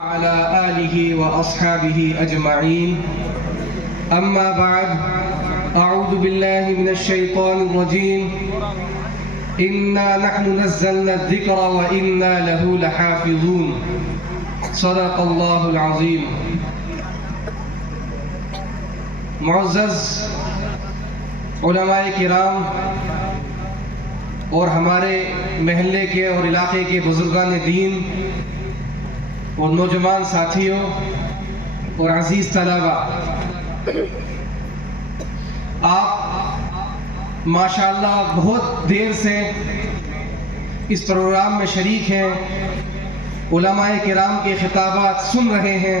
على آله وأصحابه أجمعين أما بعد أعوذ بالله من الشيطان الرجيم إنا نحن نزلنا الذكر وإنا له لحافظون صدق الله العظيم. معزز علماء کرام اور ہمارے محلے کے اور علاقے کے بزرگان دین اور نوجوان ساتھیوں اور عزیز طلباء، آپ ماشاءاللہ بہت دیر سے اس پروگرام میں شریک ہیں، علماء کرام کے خطابات سن رہے ہیں.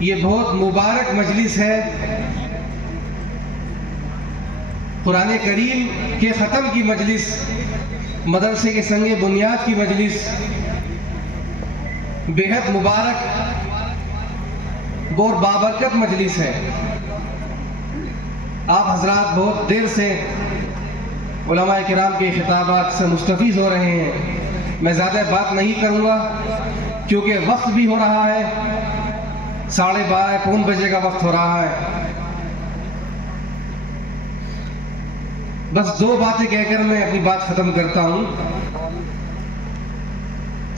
یہ بہت مبارک مجلس ہے. قرآن کریم کے ختم کی مجلس، مدرسے کے سنگ بنیاد کی مجلس، بےحد مبارک اور بابرکت مجلس ہے. آپ حضرات بہت دیر سے علماء کرام کے خطابات سے مستفیض ہو رہے ہیں. میں زیادہ بات نہیں کروں گا کیونکہ وقت بھی ہو رہا ہے، 12:30 پون بجے کا وقت ہو رہا ہے. بس 2 باتیں کہہ کر میں اپنی بات ختم کرتا ہوں.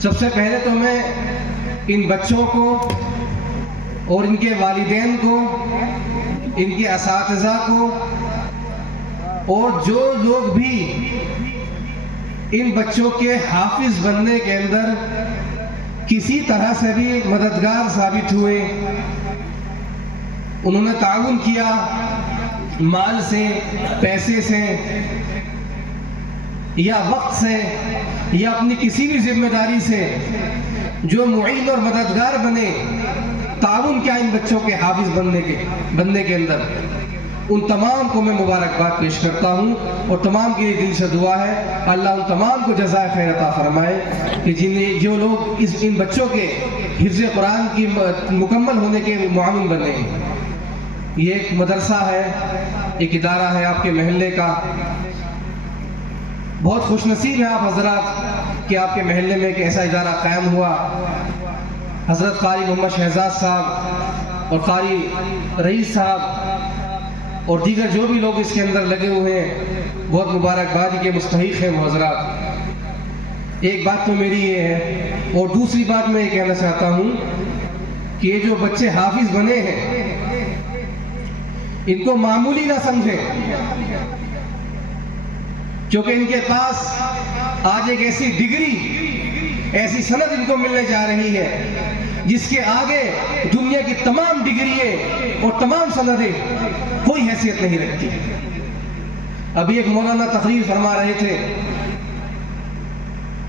سب سے پہلے تو میں ان بچوں کو اور ان کے والدین کو، ان کے اساتذہ کو، اور جو لوگ بھی ان بچوں کے حافظ بننے کے اندر کسی طرح سے بھی مددگار ثابت ہوئے، انہوں نے تعاون کیا مال سے، پیسے سے، یا وقت سے، یا اپنی کسی بھی ذمہ داری سے جو معین اور مددگار بنے، تعاون کیا ان بچوں کے حافظ بننے کے اندر، ان تمام کو میں مبارکباد پیش کرتا ہوں. اور تمام کے لیے دل سے دعا ہے اللہ ان تمام کو جزائے خیر عطا فرمائے کہ جو لوگ ان بچوں کے حفظ قرآن کی مکمل ہونے کے معاون بنے. یہ ایک مدرسہ ہے، ایک ادارہ ہے آپ کے محلے کا. بہت خوش نصیب ہیں آپ حضرات کہ آپ کے محلے میں ایک ایسا ادارہ قائم ہوا. حضرت قاری محمد شہزاد صاحب اور قاری رئیس صاحب اور دیگر جو بھی لوگ اس کے اندر لگے ہوئے ہیں، بہت مبارکباد کے مستحق ہیں وہ حضرات. ایک بات تو میری یہ ہے، اور دوسری بات میں یہ کہنا چاہتا ہوں کہ یہ جو بچے حافظ بنے ہیں ان کو معمولی نہ سمجھیں، کیونکہ ان کے پاس آج ایک ایسی ڈگری، ایسی سند ان کو ملنے جا رہی ہے جس کے آگے دنیا کی تمام ڈگرییں اور تمام سندیں کوئی حیثیت نہیں رکھتی. ابھی ایک مولانا تقریر فرما رہے تھے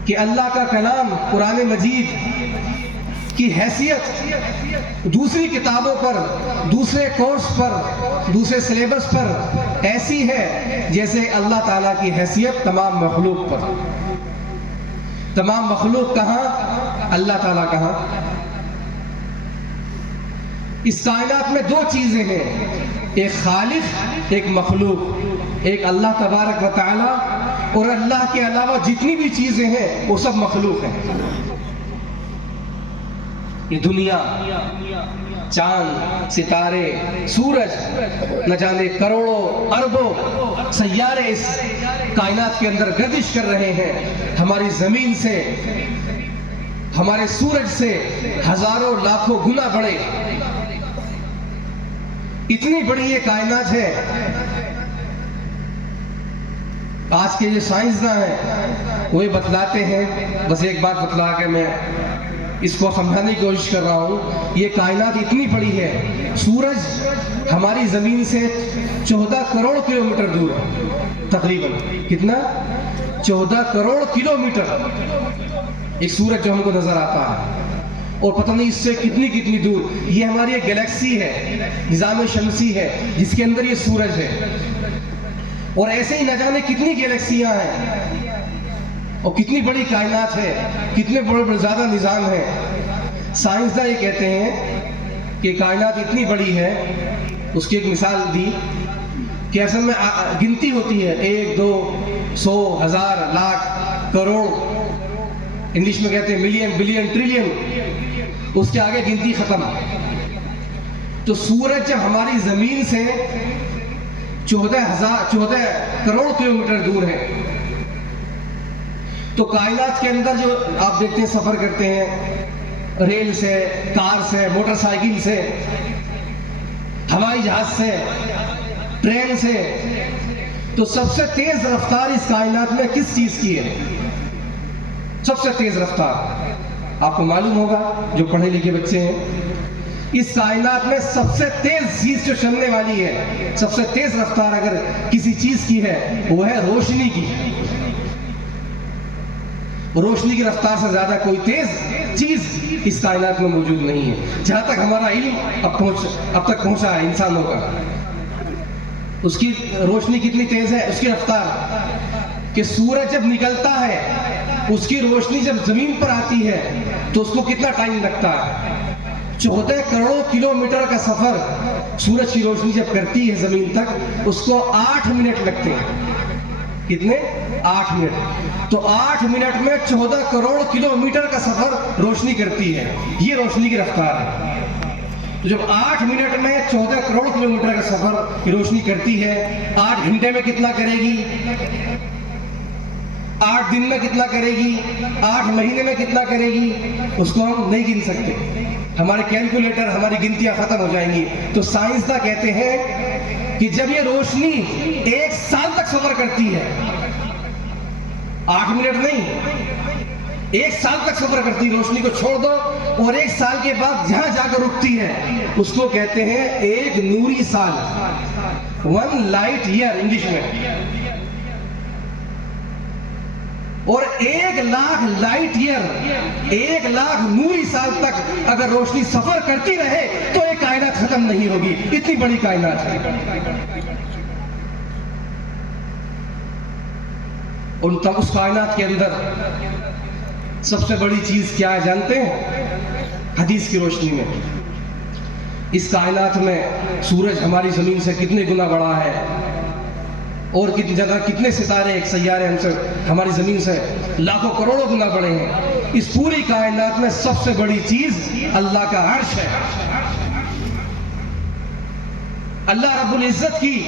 کہ اللہ کا کلام قرآن مجید کی حیثیت دوسری کتابوں پر، دوسرے کورس پر، دوسرے سلیبس پر ایسی ہے جیسے اللہ تعالیٰ کی حیثیت تمام مخلوق پر. تمام مخلوق کہاں، اللہ تعالیٰ کہاں. اس کائنات میں 2 چیزیں ہیں، ایک خالق، ایک مخلوق. ایک اللہ تبارک و تعالیٰ، اور اللہ کے علاوہ جتنی بھی چیزیں ہیں وہ سب مخلوق ہیں. یہ دنیا، چاند، ستارے، سورج، نہ جانے کروڑوں اربوں سیارے اس کائنات کے اندر گردش کر رہے ہیں. ہماری زمین سے، ہمارے سورج سے ہزاروں لاکھوں گنا بڑے. اتنی بڑی یہ کائنات ہے. آج کے جو سائنسداں ہیں وہ یہ بتلاتے ہیں، بس ایک بات بتلا کے میں اس کو سمجھانے کی کوشش کر رہا ہوں. یہ کائنات اتنی بڑی ہے، سورج ہماری زمین سے 14 کروڑ کلومیٹر دور ہے تقریباً. کتنا؟ 14 کروڑ کلومیٹر ایک سورج جو ہم کو نظر آتا ہے. اور پتہ نہیں اس سے کتنی دور. یہ ہماری ایک گلیکسی ہے، نظام شمسی ہے، جس کے اندر یہ سورج ہے. اور ایسے ہی نہ جانے کتنی گلیکسیاں ہیں اور کتنی بڑی کائنات ہے، کتنے بڑے زیادہ نظام ہے. سائنسداں یہ کہتے ہیں کہ کائنات اتنی بڑی ہے، اس کی ایک مثال دی کہ اصل میں گنتی ہوتی ہے 1 2 100 1000 لاکھ کروڑ، انگلش میں کہتے ہیں ملین، بلین، ٹریلین. اس کے آگے گنتی ختم. تو سورج جب ہماری زمین سے 14 کروڑ کلومیٹر دور ہے، تو کائنات کے اندر جو آپ دیکھتے ہیں سفر کرتے ہیں ریل سے، کار سے، موٹر سائیکل سے، ہوائی جہاز سے، ٹرین سے، تو سب سے تیز رفتار اس کائنات میں کس چیز کی ہے؟ سب سے تیز رفتار آپ کو معلوم ہوگا جو پڑھے لکھے بچے ہیں، اس کائنات میں سب سے تیز چیز جو چلنے والی ہے، سب سے تیز رفتار اگر کسی چیز کی ہے وہ ہے روشنی کی. روشنی کی رفتار سے زیادہ کوئی تیز چیز اس کائنات میں موجود نہیں ہے. جہاں تک ہمارا علم اب تک پہنچا ہے انسانوں کا، اس کی روشنی کتنی تیز ہے، اس کی رفتار کہ سورج جب نکلتا ہے اس کی روشنی جب زمین پر آتی ہے تو اس کو کتنا ٹائم لگتا ہے؟ 14 کروڑ کلومیٹر کا سفر سورج کی روشنی جب کرتی ہے زمین تک، اس کو 8 منٹ لگتے ہیں. کتنے؟ 8 منٹ. تو 8 منٹ میں 14 کروڑ کلومیٹر کا سفر روشنی کرتی ہے. یہ روشنی کی رفتار ہے. تو جب 8 منٹ میں 14 کروڑ کلومیٹر کا سفر روشنی کرتی ہے، 8 گھنٹے میں کتنا کرے گی؟ 8 دن میں کتنا کرے گی؟ 8 مہینے میں کتنا کرے گی؟ اس کو ہم نہیں گن سکتے. ہمارے کیلکولیٹر، ہماری گنتیاں ختم ہو جائیں گی. تو سائنسداں کہتے ہیں کہ جب یہ روشنی 1 سال تک سفر کرتی ہے، 8 منٹ نہیں، 1 سال تک سفر کرتی ہے، روشنی کو چھوڑ دو، اور 1 سال کے بعد جہاں جا کر رکتی ہے اس کو کہتے ہیں 1 نوری سال، 1 لائٹ ایئر انگلش میں. اور 1 لاکھ لائٹ ایئر، 1 لاکھ نوری سال تک اگر روشنی سفر کرتی رہے تو یہ کائنات ختم نہیں ہوگی. اتنی بڑی کائنات ہے. اس کائنات کے اندر سب سے بڑی چیز کیا ہے جانتے ہیں؟ حدیث کی روشنی میں اس کائنات میں سورج ہماری زمین سے کتنے گنا بڑا ہے، اور کتنی جگہ کتنے ستارے، ایک سیارے ہم سے، ہماری زمین سے لاکھوں کروڑوں گنا بڑے ہیں. اس پوری کائنات میں سب سے بڑی چیز اللہ کا عرش ہے. اللہ رب العزت کی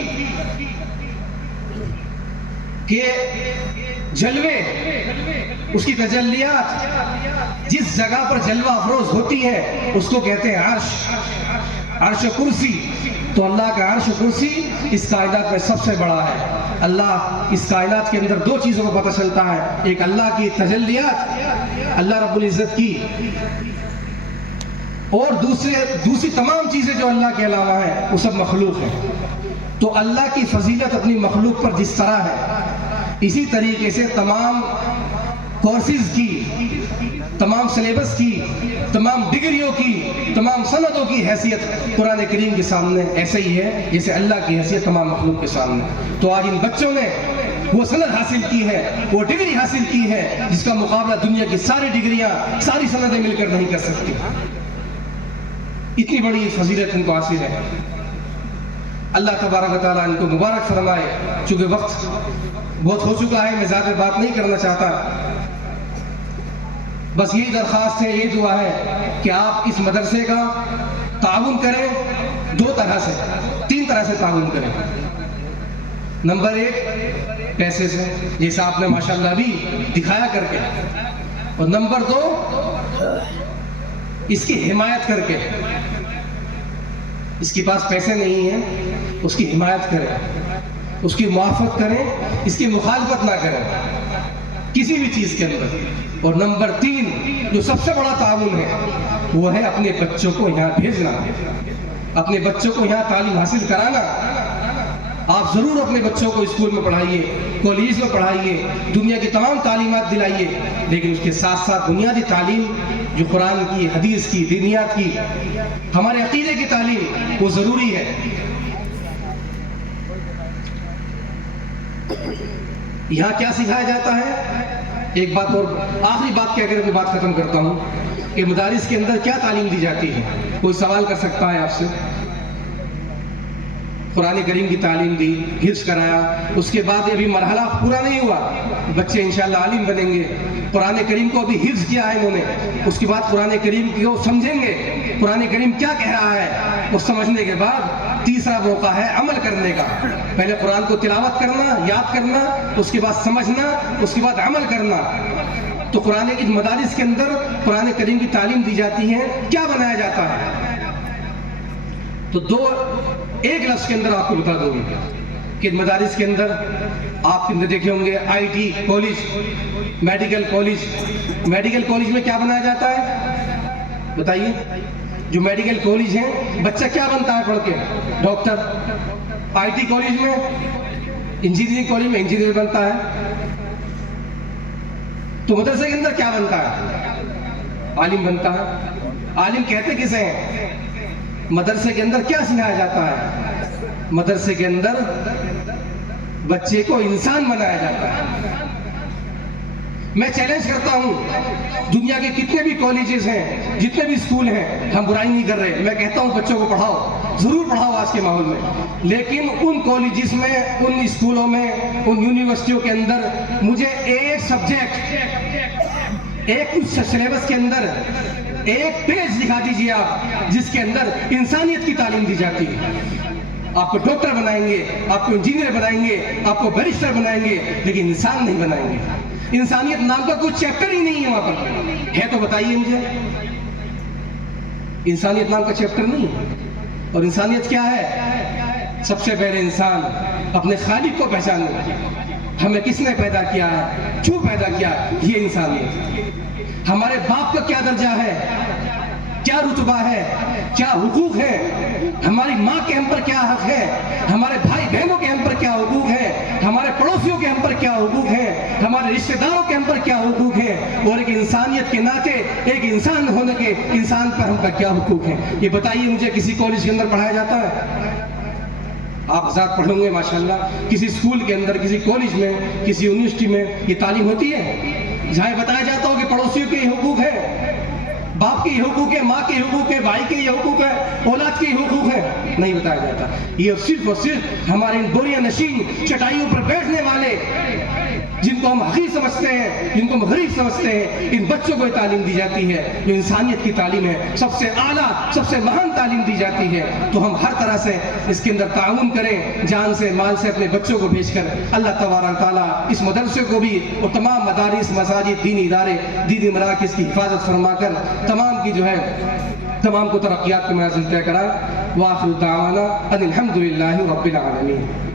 کہ جلوے، اس کی تجلیات جس جگہ پر جلوہ افروز ہوتی ہے اس کو کہتے ہیں عرش، عرش و کرسی. تو اللہ کا عرش و کرسی اس کائنات میں سب سے بڑا ہے. اللہ اس کائنات کے اندر 2 چیزوں کو پتہ چلتا ہے، ایک اللہ کی تجلیات اللہ رب العزت کی، اور دوسری تمام چیزیں جو اللہ کے علاوہ ہیں وہ سب مخلوق ہیں. تو اللہ کی فضیلت اپنی مخلوق پر جس طرح ہے، اسی طریقے سے تمام کورسز کی، تمام سلیبس کی، تمام ڈگریوں کی، تمام سندوں کی حیثیت قرآن کریم کے سامنے ایسے ہی ہے جیسے اللہ کی حیثیت تمام مخلوق کے سامنے. تو آج ان بچوں نے وہ سند حاصل کی ہے، وہ ڈگری حاصل کی ہے جس کا مقابلہ دنیا کی ساری ڈگریاں، ساری سندیں مل کر نہیں کر سکتی. اتنی بڑی فضیلت ان کو حاصل ہے. اللہ تبارک و تعالیٰ ان کو مبارک فرمائے. چونکہ وقت بہت ہو چکا ہے، میں زیادہ بات نہیں کرنا چاہتا. بس یہی درخواست ہے، یہ دعا ہے کہ آپ اس مدرسے کا تعاون کریں 2 طرح سے، 3 طرح سے تعاون کریں. نمبر 1 پیسے سے، جیسا آپ نے ماشاءاللہ بھی دکھایا کر کے، اور نمبر 2 اس کی حمایت کر کے. اس کے پاس پیسے نہیں ہیں، اس کی حمایت کریں، اس کی موافقت کریں، اس کی مخالفت نہ کریں کسی بھی چیز کے اندر. اور نمبر 3 جو سب سے بڑا تعاون ہے وہ ہے اپنے بچوں کو یہاں بھیجنا، اپنے بچوں کو یہاں تعلیم حاصل کرانا. آپ ضرور اپنے بچوں کو اسکول میں پڑھائیے، کالج میں پڑھائیے، دنیا کی تمام تعلیمات دلائیے، لیکن اس کے ساتھ ساتھ بنیادی تعلیم جو قرآن کی، حدیث کی، دینیات کی، ہمارے عقیدے کی تعلیم وہ ضروری ہے. یہاں کیا سکھایا جاتا ہے؟ ایک بات اور، آخری بات کہہ کر میں بات ختم کرتا ہوں کہ مدارس کے اندر کیا تعلیم دی جاتی ہے. کوئی سوال کر سکتا ہے آپ سے؟ قرآن کریم کی تعلیم دی، حفظ کرایا، اس کے بعد ابھی مرحلہ پورا نہیں ہوا، بچے انشاءاللہ عالم بنیں گے، قرآن کریم کو بھی حفظ کیا ہے انہوں نے، اس کے بعد قرآن کریم کو سمجھیں گے قرآن کریم کیا کہہ رہا ہے، وہ سمجھنے کے بعد تیسرا موقع ہے عمل کرنے کا۔ پہلے قرآن کو تلاوت کرنا، یاد کرنا، اس کے بعد سمجھنا، اس کے بعد عمل کرنا۔ تو قرآن کی مدارس کے اندر قرآن کریم کی تعلیم دی جاتی ہے، کیا بنایا جاتا ہے؟ تو ایک لفظ کے اندر آپ کو بتا دوں گی کہ مدارس کے اندر آپ کے اندر دیکھے ہوں گے I T college, medical college. Medical college میں کیا بنایا جاتا ہے بتائیے؟ جو میڈیکل کالج ہیں بچہ کیا بنتا ہے پڑھ کے؟ ڈاکٹر۔ آئی ٹی کالج میں، انجینئرنگ کالج میں انجینئر بنتا ہے۔ تو مدرسے کے اندر کیا بنتا ہے؟ عالم بنتا ہے۔ عالم کہتے کسے ہیں؟ مدرسے کے اندر کیا سکھایا جاتا ہے؟ مدرسے کے اندر بچے کو انسان بنایا جاتا ہے۔ میں چیلنج کرتا ہوں، دنیا کے کتنے بھی کالجز ہیں، جتنے بھی اسکول ہیں، ہم برائی نہیں کر رہے، میں کہتا ہوں بچوں کو پڑھاؤ، ضرور پڑھاؤ آج کے ماحول میں، لیکن ان کالجز میں، ان اسکولوں میں، ان یونیورسٹیوں کے اندر مجھے ایک سبجیکٹ، ایک سلیبس کے اندر ایک پیج دکھا دیجیے آپ جس کے اندر انسانیت کی تعلیم دی جاتی ہے۔ آپ کو ڈاکٹر بنائیں گے، آپ کو انجینئر بنائیں گے، آپ کو بیرسٹر بنائیں گے، لیکن انسان نہیں بنائیں گے۔ انسانیت نام کا کوئی چیپٹر ہی نہیں ہے وہاں پر، ہے تو بتائیے مجھے۔ انسانیت نام کا چیپٹر نہیں ہے۔ اور انسانیت کیا ہے؟ سب سے پہلے انسان اپنے خالق کو پہچانے، ہمیں کس نے پیدا کیا ہے، کیوں پیدا کیا، یہ انسانیت۔ ہمارے باپ کا کیا درجہ ہے، کیا رتبہ ہے، کیا حقوق ہے، ہماری ماں کے ہم پر کیا حق ہے، ہمارے بھائی بہنوں کے ہم پر کیا حقوق ہے، ہمارے پڑوسیوں کے ہم پر کیا حقوق ہے، ہمارے رشتہ داروں کے ہم پر کیا حقوق ہے، اور ایک انسانیت کے ناطے، ایک انسان ہونے کے انسان پر ہم پر کیا حقوق ہیں، یہ بتائیے مجھے کسی کالج کے اندر پڑھایا جاتا ہے؟ آپ حضرات پڑھیں گے ماشاءاللہ کسی اسکول کے اندر، کسی کالج میں، کسی یونیورسٹی میں یہ تعلیم ہوتی ہے جہاں بتایا جاتا ہو کہ پڑوسیوں کے یہ حقوق ہے، باپ کے یہ حقوق ہے، ماں کے حقوق ہے، بھائی کے یہ حقوق ہے، اولاد کے یہ حقوق ہے؟ نہیں بتایا جاتا۔ یہ صرف اور صرف ہمارے ان بوریہ نشین چٹائیوں پر بیٹھنے والے، جن کو ہم حقیر سمجھتے ہیں، جن کو ہم غریب سمجھتے ہیں، ان بچوں کو یہ تعلیم دی جاتی ہے جو انسانیت کی تعلیم ہے، سب سے اعلیٰ، سب سے مہان تعلیم دی جاتی ہے۔ تو ہم ہر طرح سے اس کے اندر تعاون کریں، جان سے، مال سے، اپنے بچوں کو بھیج کر اللہ تبارک تعالیٰ اس مدرسے کو بھی اور تمام مدارس، مساجد، دینی ادارے، دینی مراکز کی حفاظت فرما کر تمام کی جو ہے تمام کو ترقیات کے منازل طے کرائے۔ وآخر دعوانا ان الحمد للہ رب العالمین۔